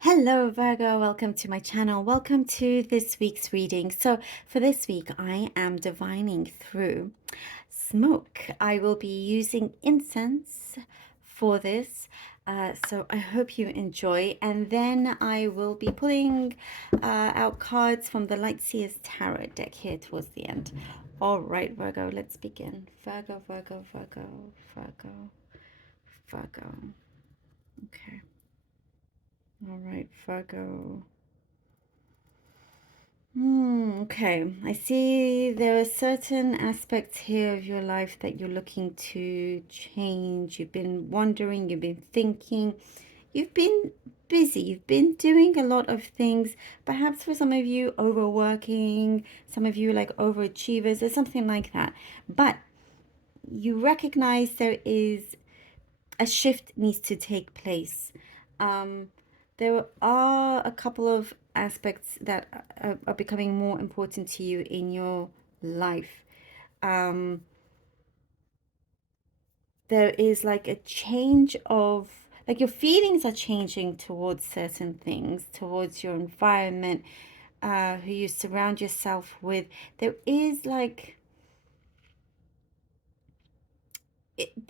Hello, Virgo. Welcome to my channel. Welcome to this week's reading. So, for this week, I am divining through smoke. I will be using incense for this. So, I hope you enjoy. And then I will be pulling out cards from the Light Seers Tarot deck here towards the end. All right, Virgo, let's begin. Virgo, Virgo, Virgo, Virgo, Virgo. Okay. All right, Virgo. Okay, I see there are certain aspects here of your life that you're looking to change. You've been wondering, you've been thinking, you've been busy, you've been doing a lot of things. Perhaps for some of you, overworking, some of you like overachievers, or something like that. But you recognize there is a shift needs to take place. There are a couple of aspects that are becoming more important to you in your life. Um, there is like a change of, like your feelings are changing towards certain things, towards your environment, who you surround yourself with. There is like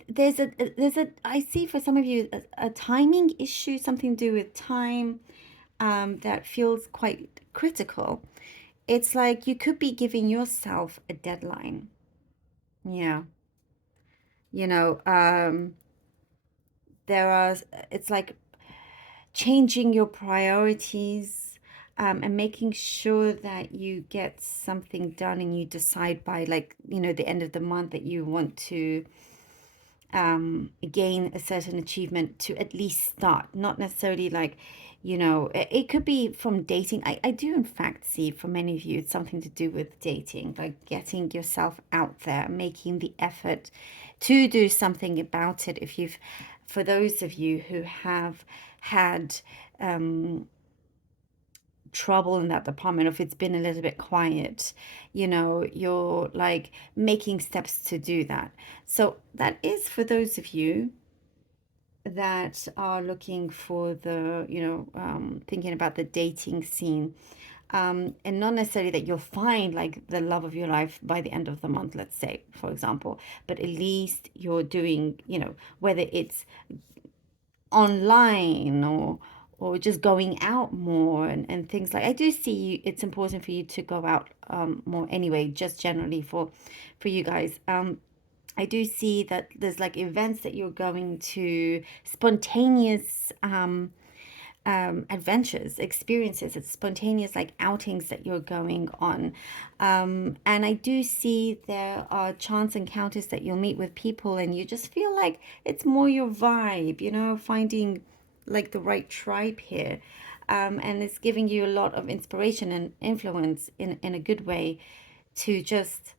there's a I see for some of you a timing issue, something to do with time, that feels quite critical. It's like you could be giving yourself a deadline. Yeah, you know, there are, it's like changing your priorities, and making sure that you get something done and you decide by, like, the end of the month that you want to gain a certain achievement to at least start, not necessarily like, it could be from dating. I do in fact see for many of you it's something to do with dating, like getting yourself out there, making the effort to do something about it. If you've For those of you who have had trouble in that department, or if it's been a little bit quiet, you're like making steps to do that. So that is for those of you that are looking for the, thinking about the dating scene. And not necessarily that you'll find like the love of your life by the end of the month, let's say, for example, but at least you're doing, whether it's online or just going out more, and things like, I do see you, it's important for you to go out more anyway, just generally for you guys. I do see that there's like events that you're going to, spontaneous adventures, experiences. It's spontaneous, like outings that you're going on. And I do see there are chance encounters that you'll meet with people, and you just feel like it's more your vibe, finding like the right tribe here. And it's giving you a lot of inspiration and influence in a good way to just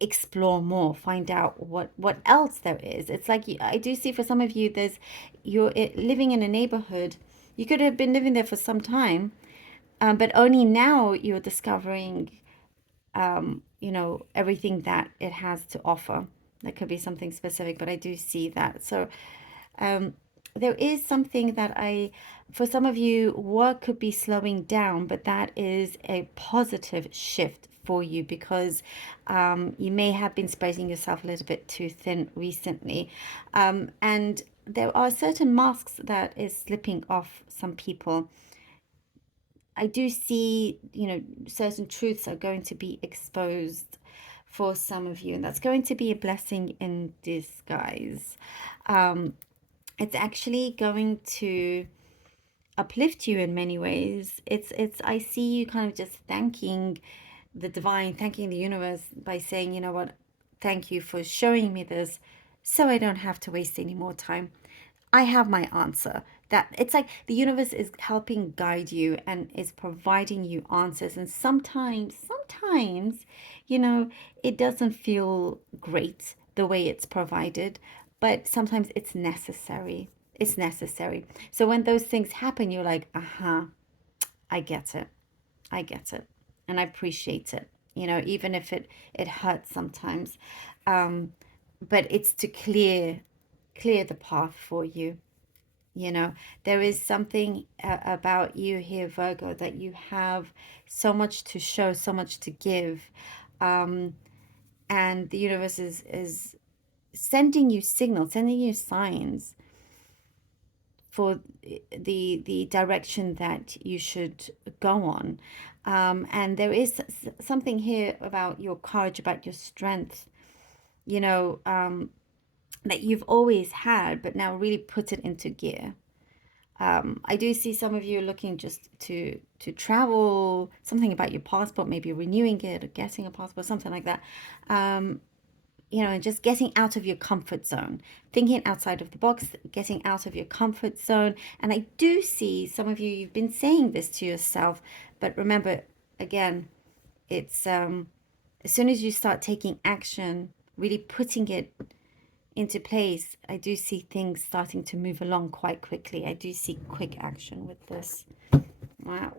explore more, find out what else there is. It's like, I do see for some of you, you're living in a neighborhood. You could have been living there for some time, but only now you're discovering, everything that it has to offer. That could be something specific, but I do see that. So there is something that for some of you, work could be slowing down, but that is a positive shift for you, because you may have been spreading yourself a little bit too thin recently. And there are certain masks that is slipping off some people. I do see, certain truths are going to be exposed for some of you, and that's going to be a blessing in disguise. It's actually going to uplift you in many ways. It's I see you kind of just thanking the divine, thanking the universe by saying, you know what, thank you for showing me this so I don't have to waste any more time. I have my answer. That it's like the universe is helping guide you and is providing you answers. And sometimes, it doesn't feel great the way it's provided, but sometimes it's necessary. It's necessary. So when those things happen, you're like, uh-huh, I get it. I get it. And I appreciate it, even if it hurts sometimes. But it's to clear the path for you. You know, there is something about you here, Virgo, that you have so much to show, so much to give. Um, and the universe is sending you signals, sending you signs for the direction that you should go on. And there is something here about your courage, about your strength, you know, that you've always had, but now really put it into gear. I do see some of you looking just to travel, something about your passport, maybe renewing it or getting a passport, something like that. Um, you know, and just getting out of your comfort zone, thinking outside of the box, getting out of your comfort zone. And I do see some of you, you've been saying this to yourself, but remember, again, it's as soon as you start taking action, really putting it into place, I do see things starting to move along quite quickly. I do see quick action with this. Wow.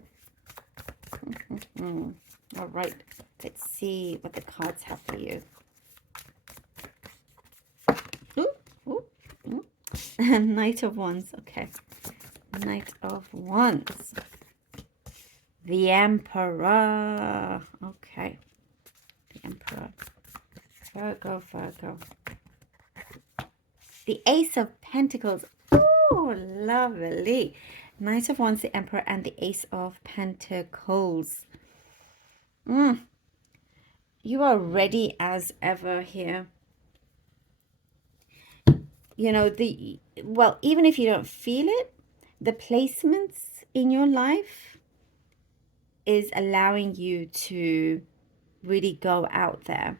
All right, let's see what the cards have for you. Ooh, ooh, ooh. Knight of Wands. Okay. Knight of Wands. The Emperor. Okay. The Emperor. Virgo, Virgo. The Ace of Pentacles. Oh, lovely. Knight of Wands, the Emperor, and the Ace of Pentacles. You are ready as ever here. You know, well, even if you don't feel it, the placements in your life is allowing you to really go out there.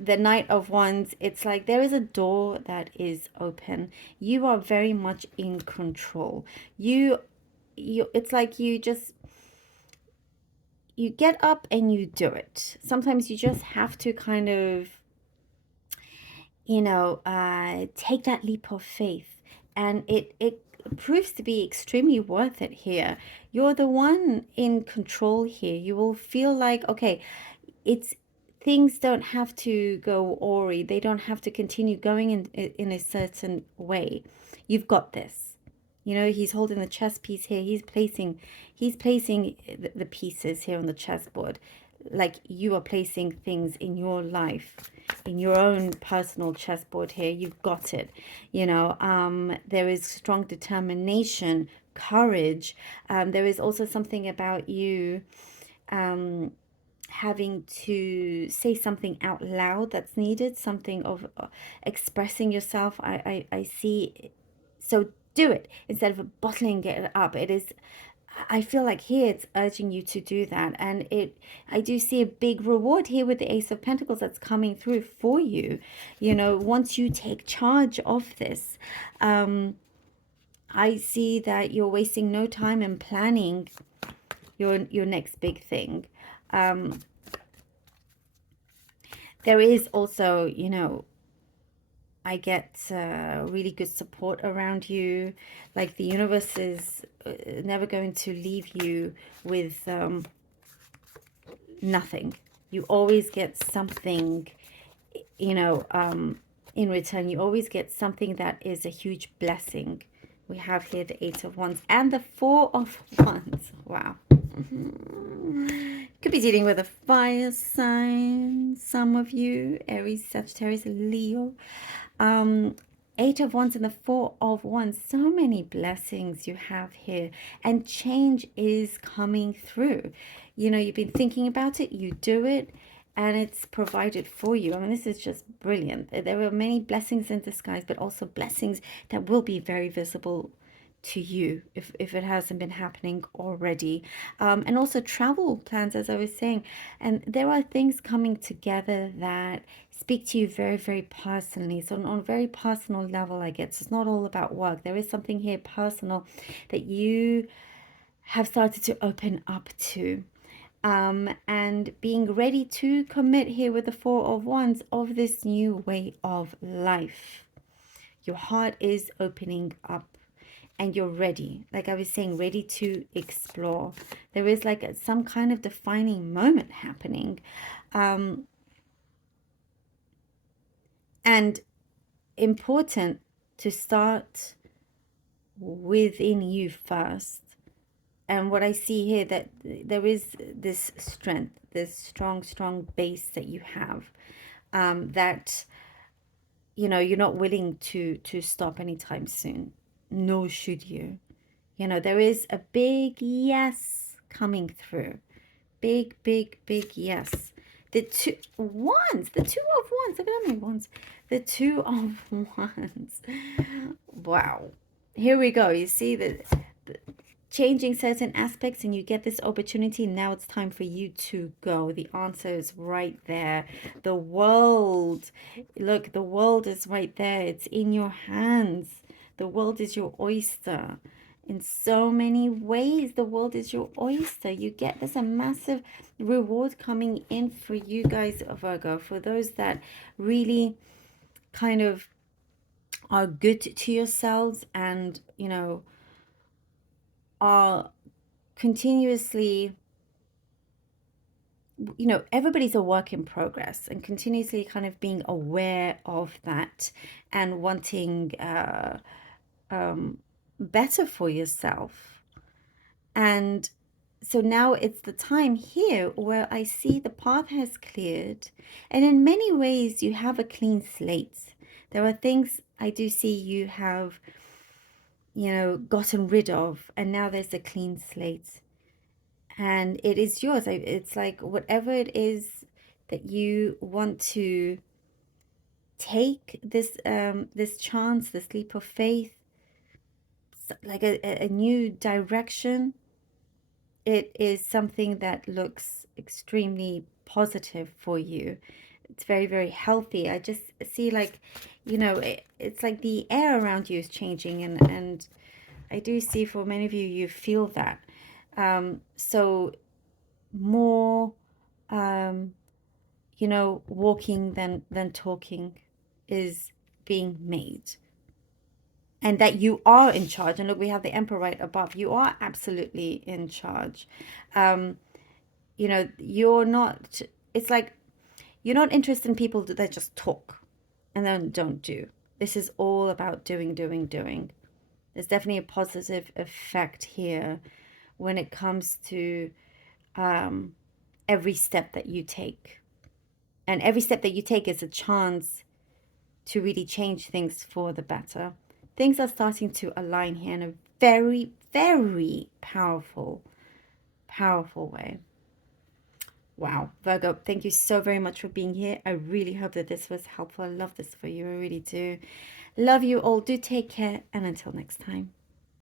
The Knight of Wands, it's like there is a door that is open. You are very much in control. It's like you get up and you do it. Sometimes you just have to kind of, take that leap of faith, and it proves to be extremely worth it here. You're the one in control here. You will feel like, okay, it's things don't have to go awry. They don't have to continue going in a certain way. You've got this. You know, he's holding the chess piece here. He's placing the pieces here on the chessboard, like you are placing things in your life, in your own personal chessboard here. You've got it. There is strong determination, courage. There is also something about you having to say something out loud that's needed, something of expressing yourself. I see. So do it instead of bottling it up. I feel like here it's urging you to do that. And I do see a big reward here with the Ace of Pentacles that's coming through for you. Once you take charge of this, I see that you're wasting no time in planning your next big thing. There is also, I get really good support around you. Like the universe is never going to leave you with nothing. You always get something, in return. You always get something that is a huge blessing. We have here the Eight of Wands and the Four of Wands. Wow. Could be dealing with a fire sign, some of you, Aries, Sagittarius, Leo. Eight of Wands and the Four of Wands. So many blessings you have here, and change is coming through. You've been thinking about it, you do it, and it's provided for you. I mean, this is just brilliant. There are many blessings in disguise, but also blessings that will be very visible to you if it hasn't been happening already. And also travel plans, as I was saying. And there are things coming together that speak to you very, very personally. So on a very personal level, I guess it's not all about work. There is something here personal that you have started to open up to. And being ready to commit here with the Four of Wands of this new way of life. Your heart is opening up and you're ready. Like I was saying, ready to explore. There is like some kind of defining moment happening. And important to start within you first. And what I see here, that there is this strength, this strong base that you have, that, you know, you're not willing to stop anytime soon, nor should you. You know, there is a big yes coming through. Big yes. The two wands, the two of wands. Look at how many wands. The two of wands. Wow. Here we go. You see the changing certain aspects, and you get this opportunity. Now it's time for you to go. The answer is right there. The world, look, the world is right there. It's in your hands. The world is your oyster. In so many ways, the world is your oyster. You get this a massive reward coming in for you guys, Virgo, for those that really kind of are good to yourselves, and, you know, are continuously, you know, everybody's a work in progress, and continuously kind of being aware of that and wanting better for yourself. And so now it's the time here where I see the path has cleared, and in many ways you have a clean slate. There are things I do see you have, you know, gotten rid of, and now there's a clean slate, and it is yours. It's like whatever it is that you want to take, this chance, this leap of faith, like a new direction. It is something that looks extremely positive for you. It's very healthy. I just see, like, you know, it's like the air around you is changing, and I do see for many of you, you feel that. So more, you know, walking than talking is being made, and that you are in charge. And look, we have the Emperor right above. You are absolutely in charge. You know, you're not, it's like you're not interested in people that just talk and then don't do. This is all about doing. There's definitely a positive effect here when it comes to every step that you take. And every step that you take is a chance to really change things for the better. Things are starting to align here in a very powerful way. Wow, Virgo, thank you so very much for being here. I really hope that this was helpful. I love this for you. I really do. Love you all. Do take care. And until next time.